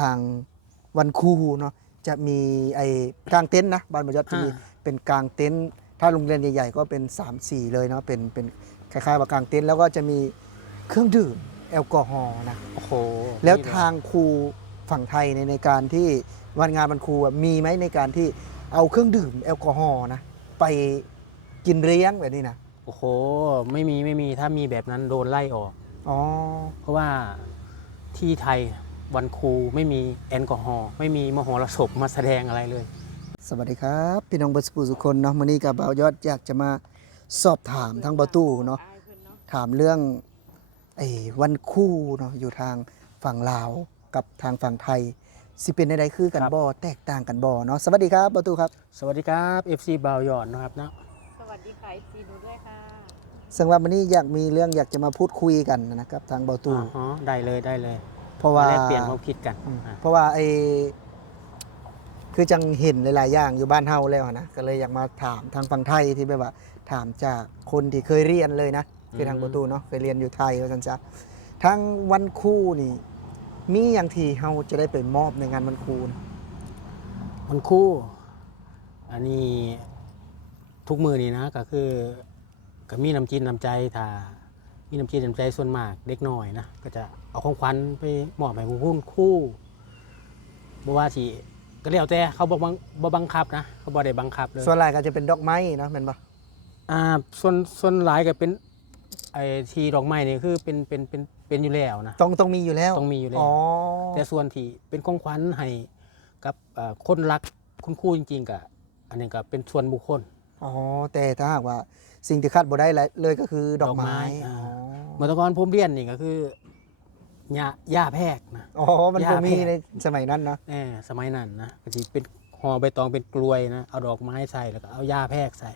ทางวันครูเนาะจะมีไอ้กลางเต็นท์นะบ้านบรรยศจะมีอ่าเป็นกลางเต็นท์ถ้าโรงเรียนใหญ่ๆก็เป็น 3 4 เลยเนาะเป็นเป็นคล้ายๆว่ากลางเต็นท์แล้วก็จะมีเครื่องดื่มแอลกอฮอล์นะโอ้โหแล้วนี่เยทางครูฝั่งไทยในในการที่วันงานวันครูอะมีไหมในการที่เอาเครื่องดื่มแอลกอฮอล์นะไปกินเลี้ยงแบบนี้นะโอ้โห ไม่มีไม่มีถ้ามีแบบนั้นโดนไล่ออกอ๋อเพราะว่าที่ไทย วันครูไม่มีแอลกอฮอล์ไม่มีมโหรสพมาแสดงอะไรเลย สวัสดีครับ พี่น้องเบัสปูสุคนเนาะมื้อนี้กับบ่าวยอดอยากจะมาสอบถามทางประตูเนาะถามเรื่องไอ้วันคู่เนาะอยู่ทางฝั่งลาวกับทางฝั่งไทยสิเป็นใดๆคือกันครับบ่แตกต่างกันบ่เนาะสวัสดีครับประตูครับ สวัสดีครับ FC บาวยอนนะครับนะสวัสดีค่ะซีหนูด้วยค่ะซึ่งว่ามื้อนี้อยากมีเรื่องอยากจะมาพูดคุยกันนะครับทางประตูอ๋อฮะได้เลยได้เลย เพราะว่าแลกเปลี่ยนความคิดกันอืมอะเพราะว่าไอ้คือจังเห็นหลาย ๆ อย่างอยู่บ้านเฮาแล้วนะก็เลยอยากมาถามทางฝั่งไทยที่แบบว่า ถามจากคนที่เคยเรียนเลยนะคือทางประตูเนาะเคยเรียนอยู่ไทยว่าซั่นซะทางวันครูนี่ มีอย่างที่เฮาจะได้ไปมอบในงานวันครูนะวันครู่ อันนี้ทุกมือนี่นะก็คือก็มีน้ำจิตน้ำใจถ้ามีน้ำจิตน้ำใจส่วนมากเด็กน้อยนะก็จะ เอาของขวัญไปมอบให้คุณคุณครู่บ่ว่าสิก็แล้วแต่เขาบอกบังบ่บังคับนะเขาบ่ได้บังคับเลยส่วนหลายก็จะเป็นดอกไม้เนาะแม่นบ่อ่าส่วนส่วนหลายก็เป็นไอ้ที่ดอกไม้นี่คือเป็นเป็นเป็นเป็นอยู่แล้วนะต้องต้องมีอยู่แล้วต้องมีอยู่แล้วอ๋อแต่ส่วนที่เป็นของขวัญให้กับเอ่อคนรักคุณครูจริงๆก็อันนี้ก็เป็นส่วนบุคคล อ๋อแต่ถ้าหากว่าสิ่งที่คาดบ่ได้เลยก็คือดอกไม้ดอกไม้อ๋อ่าอเมื่อแตะกอนผมเรียนนี่ก็คือ หญ้าหญ้าแพรกนะ อ๋อ มันย่าบ่มีแพรกในสมัยนั้นเนาะแหมสมัยนั้นนะก็สิเป็นห่อใบตองเป็นกลวยนะ เอาดอกไม้ใส่แล้วก็เอาหญ้าแพรกใส่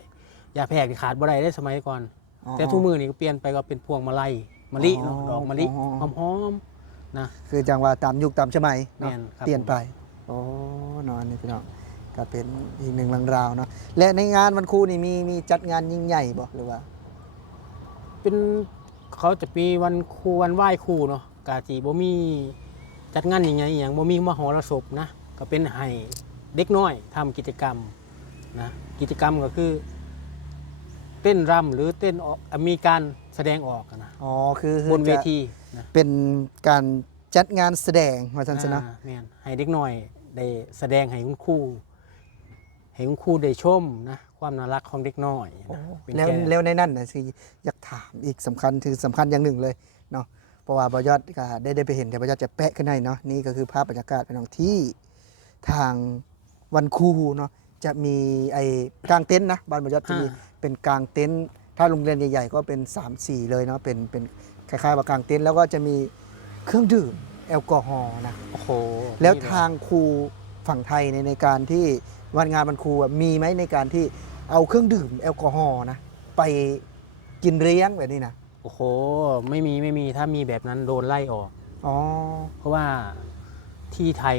หญ้าแพรกที่ขาดบ่ได้ได้สมัยก่อนอ๋อแต่ทุกมือนี่ก็เปลี่ยนไปก็เป็นพวงมาลัยมะลิเนาะอ๋อดอกมะลิอ๋อหอมๆนะคือจังว่าตามยุคตามสมัยเนาะแม่นครับเปลี่ยนไปโอ้เนอนนี่พี่น้องก็เป็นอีกหนึ่งเรื่องราวเนาะและในงานวันครูนี่มีมีจัดงานยิ่งใหญ่บ่หรือว่า เป็นเขาจะมีวันครูวันไหว้ครูเนาะ กาจีบ่มีจัดงานอย่างไงอหย่างบ่มีมหรสพนะก็เป็นให้เด็กน้อยทำกิจกรรมนะกิจกรรมก็คือ เต้นรำหรือเต้นออกมีการแสดงออกอะนะอ๋อคือคือบนเวจะทีนะเป็นการจัดงานแสดงว่าซั่นซะเนาะอ่าแม่นให้เด็กน้อยได้แสดงให้คุณครูให้คุณครูได้ชมนะความน่ารักของเด็กน้อยนะเป็นแล้วค่แล้วในนั้นน่ะสิอยากถามอีกสำคัญคือสำคัญอย่างหนึ่งเลยเนาะ เพราะว่าบอยอดก็ได้ได้ไปเห็นแต่บอยอดจะแปะขึ้นให้เนาะนี่ก็คือภาพบรรยากาศพี่น้องที่ทางวันครูเนาะจะมีไอ้กลางเต็นท์นะบ้านบอยอดจะมีอ่าเป็นกลางเต็นท์ถ้าโรงเรียนใหญ่ๆก็เป็น 3 4 เลยเนาะเป็นเป็นคล้ายๆว่ากลางเต็นท์แล้วก็จะมีเครื่องดื่มแอลกอฮอล์นะโอ้โหแล้วนี่เยทางครูฝั่งไทยในในการที่วันงานวันครูอะมีไหมในการที่เอาเครื่องดื่มแอลกอฮอล์นะไปกินเลี้ยงแบบนี้นะ โอ้โห ไม่มีไม่มีถ้ามีแบบนั้นโดนไล่ออก อ๋อ เพราะว่าที่ไทย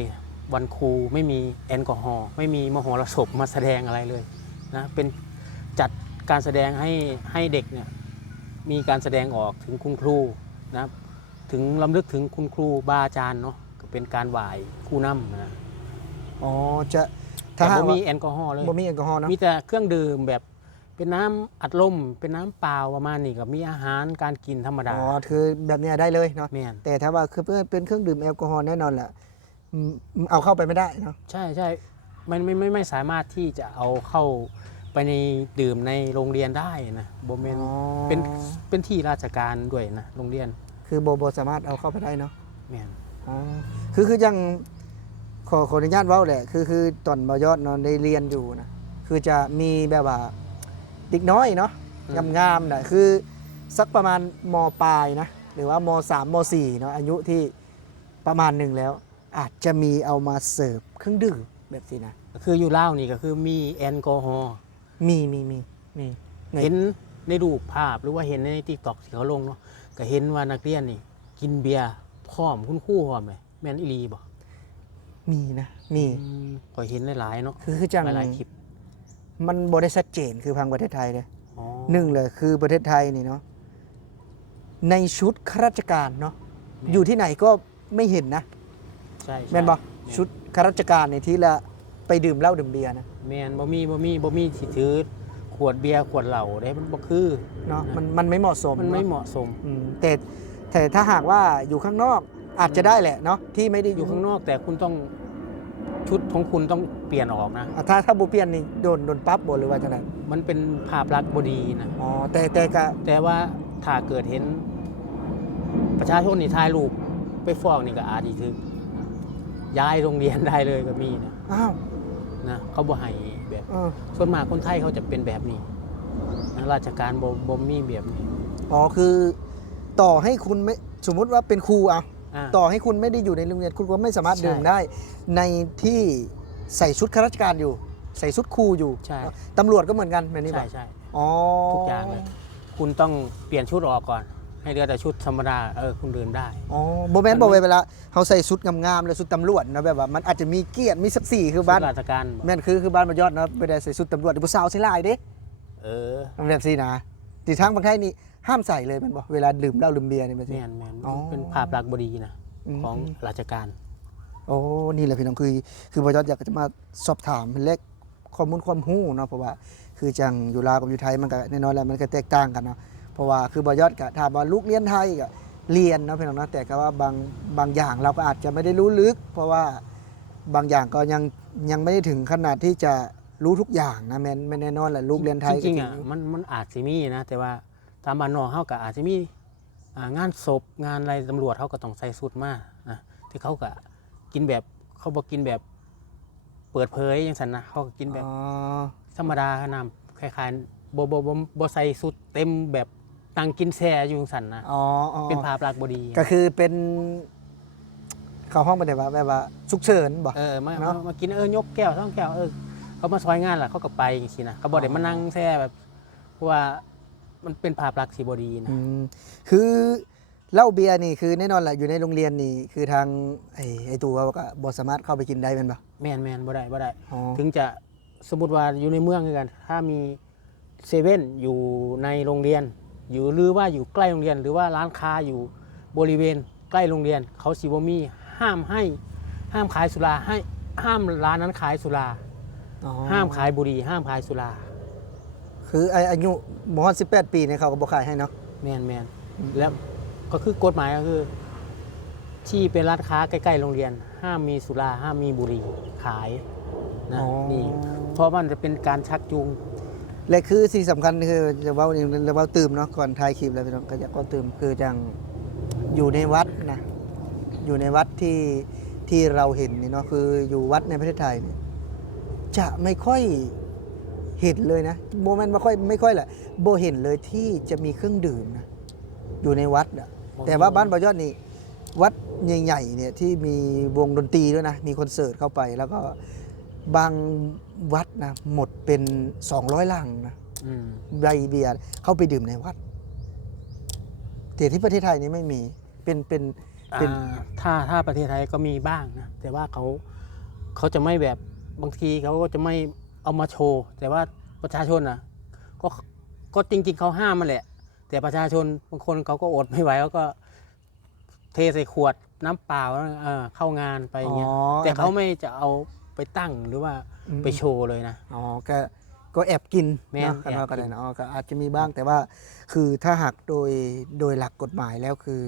วันครูไม่มีแอลกอฮอล์ไม่มีมโหรสพมาแสดงอะไรเลยนะเป็นจัดการแสดงให้ให้เด็กเนี่ยมีการแสดงออกถึงคุณครูนะถึงลำลึกถึงคุณครูบาอาจารย์เนาะก็เป็นการไหว้ครูน้ำนะอ๋อ จะแต่ถ้าหากบ่ว่ามีแอลกอฮอล์เลยบ่มีแอลกอฮอล์เนาะมีแต่เครื่องดื่มแบบ เป็นน้ำอัดลม เป็นน้ำเปล่าประมาณนี้กับมีอาหารการกินธรรมดาอ๋อคือแบบเนี้ยได้เลยเนาะแม่นแต่ถ้าว่าคือเป็นเครื่องดื่มแอลกอฮอล์แน่นอนแหละอืมเอาเข้าไปไม่ได้เนาะใช่ใช่มันไม่ไม่ไม่สามารถที่จะเอาเข้าไปในดื่มในโรงเรียนได้นะโบเมนอ๋อเป็นเป็นที่ราชการด้วยนะโรงเรียนคือโบโบสามารถเอาเข้าไปได้เนาะ แม่น อ๋อคือคือยังขอขออนุญาตเว้าแหละคือคือตอนบอยอดเนอนได้เรียนอยู่นะคือจะมีแบบว่า เด็กน้อยเนาะงามๆนะคือสักประมาณมปลายนะหรือว่ามสามมสี่เนาะอายุที่ประมาณหนึ่งแล้ว อาจจะมีเอามาเสิร์ฟเครื่องดื่มแบบสินะก็คืออยู่เล่าวนี่ก็คือมีแอลกอฮอล์มีมีมีมีในเห็นในรูปภาพหรือว่าเห็นในติ๊กต็อกที่เขาลงเนาะก็เห็นว่านักเรียนนี่ กินเบียร์พร้อมคุณครู่พร้อมเลยแม่นอีหลีบ่มีนะมี อืมก็เห็นหลายๆเนาะคือคือจัง หลายๆคลิป มันบได้ชัดเจนคือพังประเทศไทยเลยอ๋อหนึ่งเลยคือประเทศไทยนี่เนาะในชุดข้าราชการเนาะอยู่ที่ไหนก็ไม่เห็นนะใช่ใช่แม่นบ่แม่นชุดข้าราชการในที่ละไปดื่มเหล้าดื่มเบียร์นะแมนบ่มีบ่มีบ่มีสิถือขวดเบียร์ขวดเหล้าได้มันบ่คือเนาะมันมันไม่เหมาะสมมันไม่เนาะเหมาะสมอืมแต่แต่ถ้าหากว่าอยู่ข้างนอกอาจจะได้แหละเนาะที่ไม่ได้อยู่ข้างนอกแต่คุณต้อง ชุดของคุณต้องเปลี่ยนออกนะอะถ้าถ้าบ่เปลี่ยนนี่โดนโดนปรั๊บบ่หรือว่าจังไดมันเป็นภาพลักษณ์บ่ดีนะ อ๋อแต่แต่ก็แต่ว่าถ้าเกิดเห็น ประชาชนนี่ถ่ายรูปไปฟ้องนี่ก็อาจสิถึกย้ายโรงเรียนได้เลยก็มีนะอ้าวนะเขาบ่ให้แบบเออส่วนมากคนไทยเขาจะเป็นแบบนี้นะราชการบ่บ่มีแบบนี้ อ๋อคือ ต่อให้คุณไม่สมมุติว่าเป็นครูเอาอ่า ต่อให้คุณไม่ได้อยู่ในโรงเรียนคุณก็ไม่สามารถใช่ดื่มได้ ในที่ใส่ชุดข้าราชการอยู่ ใส่ชุดครูอยู่ใช่ ตำรวจก็เหมือนกันแบบนี้ใช่ป่ะใช่อ๋อทุกอย่างเลยคุณต้องเปลี่ยนชุดออกก่อน ให้เหลือแต่ชุดธรรมดาเออคุณเดินได้ อ๋อโบแมนบอกไว้เวลาเขาใส่ชุดงามๆเลยชุดตำรวจนะแบบว่ามันอาจจะมีเกียรติมีศักดิ์ศรีคือบ้านชุดราชการแม่นคือคือบ้านมายอดเนาะไม่ได้ใส่ชุดตำรวจผู้สาวใส่ลายเด้ เออมันแบบสีนะตีทางบางไทยนี่ ห้ามใส่เลยแมันบอกเวลาดื่มเหล้าดื่มเบียร์นี่มันสิ แม่นแม่นอ๋อ เป็นภาพลักษณ์บดีนะอืมของราชการ โอ้นี่แหละพี่น้องคือคือบอยอดอยากจะมาสอบถามเป็นเลขข้อมูลความรู้เนาะเพราะว่าคือจังอยู่ลาวกับอยู่ไทยมันก็แน่นอนแหล้วมันก็แตกต่างกันเนาะเพราะว่าคือบอยอดก็ถามว่าลูกเรียนไทยก็เรียนเนาะพี่น้องเนาะแต่ก็ว่าบางบางอย่างเราก็อาจจะไม่ได้รู้ลึก เพราะว่าบางอย่างก็ยังยังไม่ได้ถึงขนาดที่จะรู้ทุกอย่างนะแม่นไม่แน่นอนแหละลูกเรียนไทยจริงๆอะก็มันมันอาจจะมีนะ แต่ว่า ตามบ้านนอกเขาก็อาจจะมีอ่างานศพงานอะไรตำรวจเขาก็ต้องใส่สุดมานะที่เขาก็กินแบบเขาบอกกินแบบเปิดเผยอย่างสันนะเขาก็กินแบบอ๋อธรรมดาขนำคล้ายๆบ่บ่บ่บ่ใส่สุดเต็มแบบตังกินแซ่อยู่จังสันนะอ๋ออ๋อเป็นภาพลักษณ์บดี ก็คือเป็นเข้าห้องไปแต่ว่าแบบว่าฉุกเฉินบอกเออมาเนาะมามากินเออยกแก้วต้องแก้วเออเขามาซอยงานแหละเขาก็ไปจริงๆนะเขาบอกเดี๋ยวมานั่งแซ่แบบเพราะว่า มันเป็นภาพลักษณ์ที่บดีนะ อืมคือเหล้าเบียร์นี่คือแน่นอนแหละอยู่ในโรงเรียนนี่คือทางไอ้ไอ้ตัวก็บสามารถเข้าไปกินได้เป็นปะแมนแมนบ่ได้บ่ได้ อ๋อถึงจะสมมติว่าอยู่ในเมืองคือกัน ถ้ามีเซเว่นอยู่ในโรงเรียน อยู่หรือว่าอยู่ใกล้โรงเรียน หรือว่าร้านค้าอยู่บริเวณใกล้โรงเรียน เขาสิบ่มีห้ามให้ห้ามขายสุราให้ห้ามร้านนั้นขายสุรา อ๋อห้ามขายบุหรี่ห้ามขายสุรา คือไอ้อายุมอสิบแปดปีเนี่ยเขาก็บอกขายให้เนาะ แมนแมนแล้วก็คือกฎหมายก็คือ ที่เป็นร้านค้าใกล้ๆโรงเรียน ห้ามมีสุราห้ามมีบุหรี่ขายนะอ๋อนี่เพราะมันจะเป็นการชักจูง และคือสิ่งสำคัญคือจะเว้านี่จะเว้าตื่มเนาะก่อนถ่ายคลิปแล้วพี่น้องก็จะก็ตื่มคือจังอยู่ในวัดนะ อยู่ในวัดที่ที่เราเห็นนี่เนาะคืออยู่วัดในประเทศไทยเนี่ยจะไม่ค่อย เห็นเลยนะโมเมนต์ไม่ค่อยไม่ค่อยแหละโบเห็นเลยที่จะมีเครื่องดื่มนะอยู่ในวัดอะแต่ว่าบ้านบอยอดนี่วัดใหญ่ๆเนี่ยที่มีวงดนตรีด้วยนะ มีคอนเสิร์ตเข้าไปแล้วก็บางวัดนะหมดเป็น 200 ลังนะอืมใบเบียร์เข้าไปดื่มในวัด แต่ที่ประเทศไทยนี่ไม่มีเป็นเป็นเป็นอ่าถ้าถ้าประเทศไทยก็มีบ้างนะแต่ว่าเขาเขาจะไม่แบบบางทีเขาก็จะไม่ เอามาโชว์ แต่ว่าประชาชนอะก็ก็จริง ๆเขาห้ามมาแหละ แต่ประชาชนบางคนเขาก็อดไม่ไหวเขาก็เทใส่ขวดน้ำเปล่าเออเข้างานไปอย่างเงี้ยอ๋อ แต่เขาไม่จะเอาไปตั้งหรือว่าอืมไปโชว์เลยนะ อ๋อก็ก็แอบกินแม่นเนาะกันว่าแอบกินก็ได้นะอ๋อก็อาจจะมีบ้างแต่ว่าคือถ้าหากโดยโดยหลักกฎหมายแล้วคือ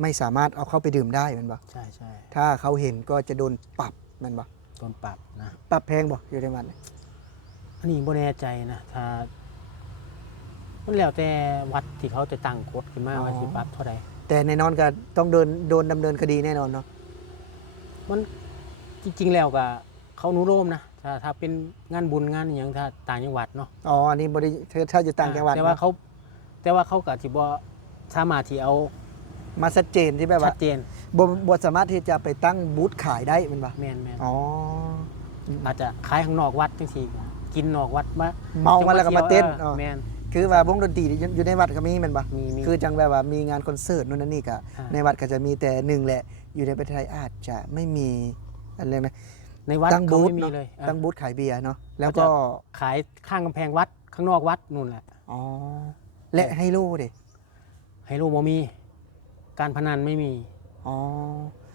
ไม่สามารถเอาเข้าไปดื่มได้แมันบ่ใช่ใช่ถ้าเขาเห็นก็จะโดนปรับแมันบ่โดนปรับนะปรับแพงบ่อยู่ในวัดเนี่ยอั นนี้บ่แน่ใจนะถ้ามันแล้วแต่วัดที่เขาจะตั้งกฎขึ้นมาว่าสิปรับเท่าไหร่แต่แน่นอนก็ต้องโดนโดนดำเนินคดีแน่นอนเนาะมันจริง ๆ แล้วก็เขาอนุโลมนะถ้าถ้าเป็นงานบุญงานอหย่างถ้าต่างจังหวัดเนาะอ๋ออันนี้บริถ้าอยู่ต่างจังหวัดแต่ว่าเนาะเขาแต่ว่าเขาก็สิบ่สามารถที่เอามาชัดเจนที่แบบชัว่าดเจนบ่บ่สามารถที่จะไปตั้งบูธขายได้แมันบ่แม่นแม่นอ๋ออาจจะขายข้างนอกวัดจังซี่ กินนอกวัดมาเมามาแล้วก็มาเต้นออ๋ออแม่น คือว่าวงดนตรีอยู่อยู่ในวัดก็มีแมันบ่มีมีคือจังแบบว่ามีงานคอนเสิร์ตนู่นนั่นนี่ก็อ่า ในวัดก็จะมีแต่หนึ่งแหละ อยู่ในประเทศไทยอาจจะไม่มีอะไรนะในวัดตั้งเขาบูธไม่มีเนาะเลยเออตั้งบูธขายเบียร์เนาะแล้วเขาจะก็ขายข้างกำแพงวัดข้างนอกวัดนู่นแหละ อ๋อ และไฮโลเด้ไฮโลบ่มี การพนันไม่มี อ๋อ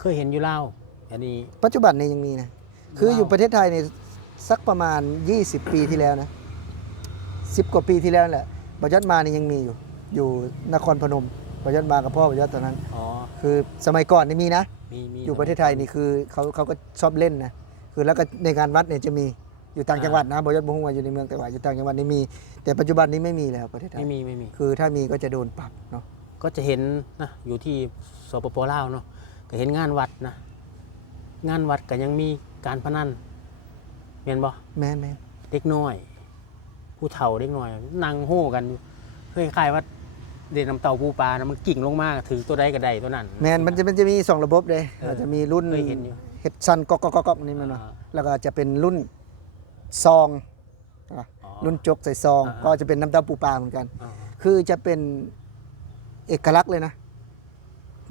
เคยเห็นอยู่เล่าวอันนี้ ปัจจุบันนี้ยังมีนะ คืออยู่ประเทศไทยเนี่ย สักประมาณ 20 ปีที่แล้วนะ10กว่าปีที่แล้วแหละบอยอดมานี่ยังมีอยู่ อยู่นครพนมบอยอดมากับพ่อบอยอดตอนนั้น อ๋อ คือสมัยก่อนนี่มีนะ มีมีอยู่ประเทศไทยนี่คือเขาเขาก็ชอบเล่นนะ คือแล้วก็ในงานวัดเนี่ยจะมีอยู่ต่างจังหวัดนะบอยอดบุ้งว่าอยู่ในเมืองแต่ว่าอยู่ต่างจังหวัดนี่มี แต่ปัจจุบันนี้ไม่มีแล้วประเทศไทย ไม่มีไม่มี คือถ้ามีก็จะโดนปรับเนาะ ก็จะเห็นนะอยู่ที่สปปลาวเนาะ ก็เห็นงานวัดนะ งานวัดก็ยังมีการพนัน เห็นบ่แม่นแม่นเด็กน้อย ผู้เฒ่าเด็กน้อยนั่งโห่กันอยู่คล้ายๆว่าเด่นน้ำเต่าปูปลานะมันกิ่งลงมาถือตัวใดก็ได้ตัวนั้น แมนมันจะมันจะมีสองระบบเลยเออจะมีรุ่นเคยเห็นอยู่เฮ็ดซันก๊อกก๊อกก๊อกก๊อกนี่มันเนาะอ่าแล้วก็จะเป็นรุ่นซองอะอ๋อรุ่นจกใส่ซอง อ่าก็จะเป็นน้ำเต้าปูปลาเหมือนกันอ๋อคือจะเป็นเอกลักษณ์เลยนะ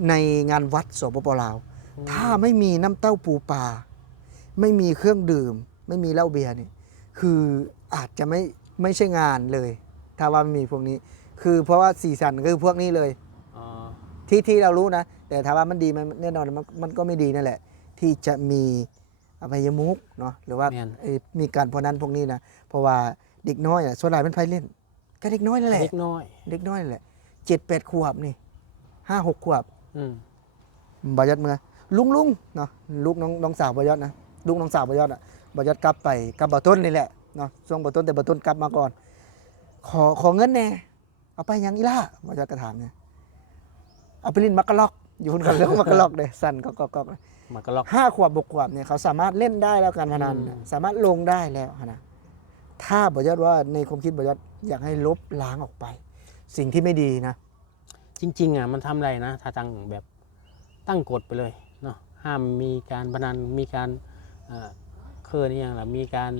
ในงานวัดสปปลาว ถ้าไม่มีน้ำเต้าปูปลาไม่มีเครื่องดื่ม ไม่มีเหล้าเบียร์นี่คืออาจจะไม่ไม่ใช่งานเลย ถ้าว่าไม่มีพวกนี้ คือเพราะว่าสีสันคือพวกนี้เลย อ๋อที่ที่เรารู้นะ แต่ถามว่ามันดีมันแน่นอนมันมันก็ไม่ดีนั่นแหละ ที่จะมีอบายมุกเนาะหรือว่าแม่น เอ่อมีการพนันพวกนี้นะเพราะว่าเด็กน้อยอะส่วนใหญ่เป็นไพเล่น ก็เด็กน้อยนั่นแหละ เล็กน้อย เด็กน้อยนั่นแหละเจ็ดแปดขวบนี่ห้าหกขวบ อืม บอยอดเมื่อลุงลุงเนาะลูกน้องน้องสาวบอยอดนะลูกน้องสาวบอยอดอะ บอยอดกลับไปกลับบ่อต้นนี่แหละเนาะช่วงบ่อต้นแต่บ่อต้นกลับมาก่อน ขอขอเงินแน่เอาไปยังอีล่าบอยอดก็ถามเนี่ยเอาไปลินมักกะลอกอยู่คนกันเรื่องมักกะลอกเลยสั่นก็ก็ก็มันก็ล็อกห้าขวบบกขวบเนี่ยเขาสามารถเล่นได้แล้วการพนันอืมน่ะสามารถลงได้แล้วนะถ้าบอยอดว่าในความคิดบอยอดอยากให้ลบล้างออกไป สิ่งที่ไม่ดีนะ จริง ๆอะมันทำอะไรนะถ้าตั้งแบบตั้งกฎไปเลยเนาะห้ามมีการพนันมีการ เอ่อเคยนี่ยังล่ะมีการ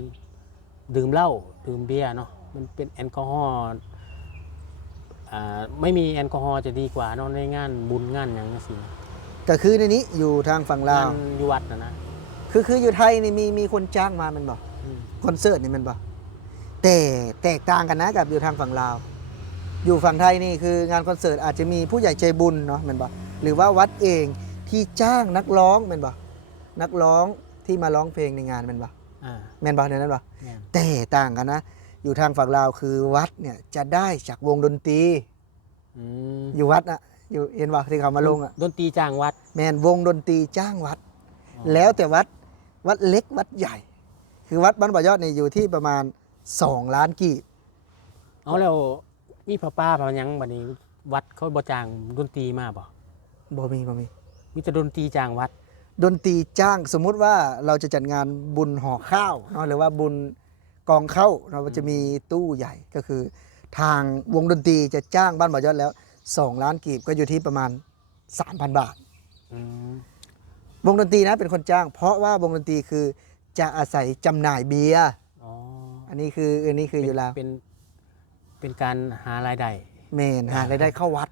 ดื่มเหล้าดื่มเบียร์เนาะมันเป็นแอลกอฮอล์อ่าไม่มีแอลกอฮอล์จะดีกว่าเนาะในงานบุญงานอย่างนี้สิก็คือในนี้อยู่ทางฝั่งลางาวนอยู่วัดนะนะคือคืออยู่ไทยนี่มีมีคนจ้างมามันบอกอืมคอนเสิร์ตนี่มันบอกแต่แตกต่างกันนะกับอยู่ทางฝั่งลาว อยู่ฝั่งไทยนี่คืองานคอนเสิร์ตอาจจะมีผู้ใหญ่ใจบุญเนาะแมันบอกหรือว่าวัดเองที่จ้างนักร้องแมันบอกนักร้อง ที่มาร้องเพลงในงานแมันบอกอ่าแม่นบอกในนั้นบอกแม่นแต่ต่างกันนะ อยู่ทางฝั่งลาวคือวัดเนี่ยจะได้จากวงดนตรี อืมอยู่วัดอะอยู่เห็นว่าที่เขามาลงอะดนตรีจ้างวัด แมนวงดนตรีจ้างวัด อ๋อ แล้วแต่วัดวัดเล็กวัดใหญ่ คือวัดบ้านบ่อยอดเนี่ยอยู่ที่ประมาณ 2 ล้านกีบเอาแล้วมีพระป้าพระหยังบัดนี้ วัดเขาบ่จ้างดนตรีมาบ่บ่มีบ่มี มีแต่ดนตรีจ้างวัด ดนตรีจ้างสมมุติว่าเราจะจัดงานบุญห่อข้าวเนาะหรือว่าบุญกองข้าวเราก็จะมีตู้ใหญ่ก็คือ ทางวงดนตรีจะจ้างบ้านบ่อยอดแล้ว 2 ล้านกีบก็อยู่ที่ประมาณ 3,000 บาทอืมวงดนตรีนะเป็นคนจ้าง เพราะว่าวงดนตรีคือจะอาศัยจำหน่ายเบียร์อ๋ออันนี้คืออันนี้คืออยู่แล้วเป็นเป็นการหารายได้เมนหารายได้เข้าวัด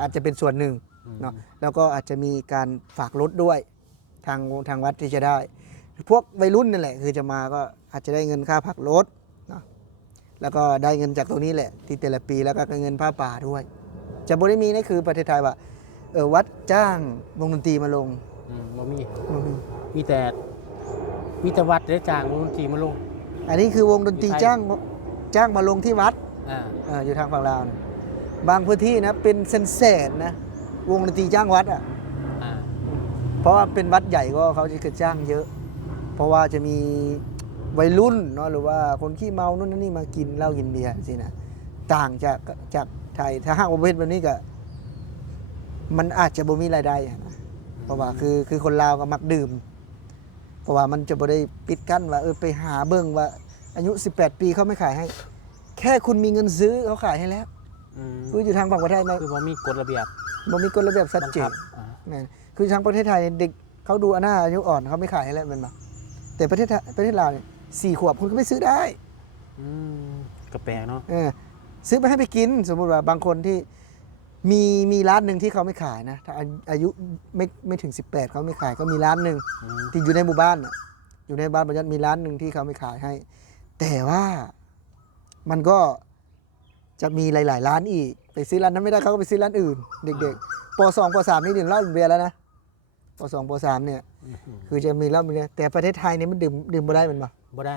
อาจจะเป็นส่วนหนึ่งอืมเนาะแล้วก็อาจจะมีการฝากรถด้วย ทางทางวัดที่จะได้ พวกวัยรุ่นนั่นแหละคือจะมาก็อาจจะได้เงินค่าผักรถเนาะแล้วก็ได้เงินจากตรงนี้แหละ ที่แต่ละปีแล้วก็เงินผ้าป่าด้วย จะบริมีนี่คือประเทศไทยว่าเออวัดจ้างวงดนตรีมาลงอืมบ่มีบ่มีมีแต่มีแต่วัดได้จ้างวงดนตรีมาลง อันนี้คือวงดนตรีอยู่ไทยจ้างจ้างมาลงที่วัดอ่าเอออยู่ทางฝั่งลาวนะบางพื้นที่นะเป็นแสนๆนะวงดนตรีจ้างวัดอะอ่าเพ ราะว่าเป็นวัดใหญ่ก็เขาจะจ้างเยอะ เพราะว่าจะมีวัยรุ่นเนาะหรือว่าคนขี้เมานู่นนั่นนี่มากินเหล้ากินเบียร์สินะต่างจากจากไทยถ้าหากว่าประเภทแบบนี้ก็มันอาจจะบ่มีรายได้อะนะเพราะว่าคือคือคนลาวก็มักดื่ม เพราะว่ามันจะบ่ได้ปิดกั้นว่าเออไปหาเบิ่งว่า อายุ 18 ปีเขาไม่ขายให้ แค่คุณมีเงินซื้อเขาขายให้แล้ว อืมคืออยู่ทางฝั่งประเทศไทยคือบ่มีกฎระเบียบมันมีกฎระเบียบชัดบังเจคันบอ่า แม่น คือทางประเทศไทยเด็กเขาดูอนาอายุอ่อนเขาไม่ขายให้แล้วแมันบ่แต่ประเทศไทยประเทศลาวเนี่ยสี่ขวบคุณก็ไม่ซื้อได้อืมก็แปลกเนาะเออซื้อไปให้ไปกิน สมมุติว่าบางคนที่มีมีร้านหนึ่งที่เขาไม่ขายนะถ้าอาอายุไม่ไม่ถึง 18เขาไม่ขายก็มีร้านหนึ่งอืมที่อยู่ในหมู่บ้านน่ะอยู่ในบ้านปัญญามีร้านหนึ่งที่เขาไม่ขายให้ แต่ว่ามันก็จะมีหลาย ๆ ร้านอีก ไปซื้อร้านนั้นไม่ได้เขาก็ไปซื้อร้านอื่น เด็กๆปสองปสามนี่ดื่มเหล้าดื่มเบียร์แล้วนะ ปสองปสามเนี่ยอคือจะมีเหล้ามีเนื้อแต่ประเทศไทยนี่มันดื่มดื่มบ่ได้แมันบ่บ่ได้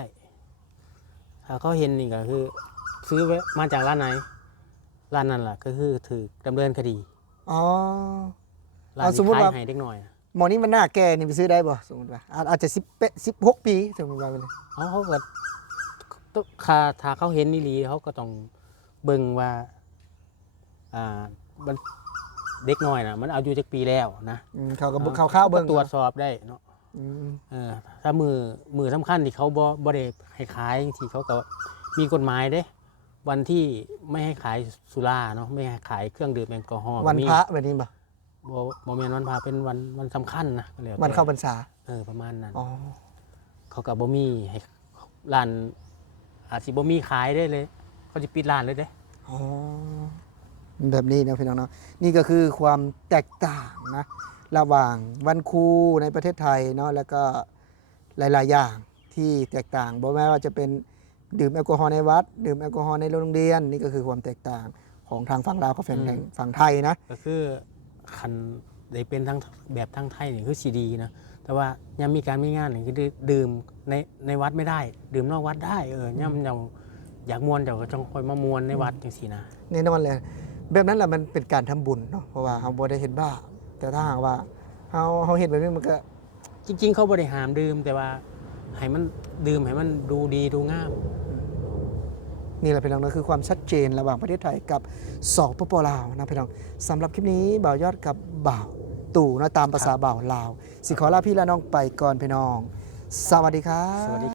ถ้าเขาเห็นนี่ก็คือ ซื้อไว้มาจากร้านไหน ร้านนั้นล่ะ ก็คือถือดำเนินคดีอ๋อร้านเอาสมที่มุติขายว่าให้เด็กน้อยนะหมอนี่มันหน้าแก่นี่ไปซื้อได้บ่สมมติว่าอาจอาจจะ10เป16ปีสมมติว่าไปเลยเอาเขาก็ต้องถ้าถ้าเขาเห็นนี่ลีเขาก็ต้องเบิ่งว่า อ่ามัน เด็กน้อยนะมันอายุจักปีแล้วนะอืมเขาก็บ่เข้าข้าวเบิ่งก็ตรวจสอบได้เนาะอืมเออถ้ามือมือสำคัญที่เขาบ่บ่ได้ให้ขายที่เขาก็มีกฎหมายเด้ วันที่ไม่ให้ขายสุราเนาะไม่ให้ขายเครื่องดื่มแอลกอฮอล์วันมีพระแบบนี้บ่บ่บ่แม่นวันพระเป็นวันวันสำคัญนะก็แล้วแต่วันเข้าพรรษาเออประมาณนั้น อ๋อเขาก็บ่มีให้ร้านอาจสิบ่มีขายได้เลย เขาจะปิดร้านเลยเด้ อ๋อ แบบนี้นะพี่น้องเนาะนี่ก็คือความแตกต่างนะระหว่างวันครูในประเทศไทยเนาะแล้วก็หลาย ๆ อย่างที่แตกต่างบ่แม้ว่าจะเป็นดื่มแอลกอฮอล์ในวัด ดื่มแอลกอฮอล์ในโรงเรียน นี่ก็คือความแตกต่างของทางฝั่งลาวกับฝั่งอืมฝั่งไทยนะ ก็คือคันได้เป็นทั้งแบบทั้งไทยนี่คือสีดีนะแต่ว่ายังมีการมีงานนี่คือดื่มในในวัดไม่ได้ ดื่มนอกวัดได้เออย่ำยังอยากมวนเดี๋ยวก็จงคอยมามวนในวัดจังซี่นะแน่นอนเลย แบบนั้นแหละมันเป็นการทำบุญเนาะเพราะว่าเราบ่ได้เห็นบ้าปแต่ถ้าหากว่าเราเราเห็นแบบนี้มันก็ จริง ๆ เขาบริหารดื่มแต่ว่าให้มันดื่มให้มันดูดีดูงาม นี่แหละพี่น้องนะคือความชัดเจนระหว่างประเทศไทยกับสองปปลาวนะพี่น้องสำหรับคลิปนี้บ่าวยอดกับบ่าวตู่นะตามภาษาบ่าวลาว สิขอลาพี่และน้องไปก่อนพี่น้อง สวัสดีครับ สวัสดี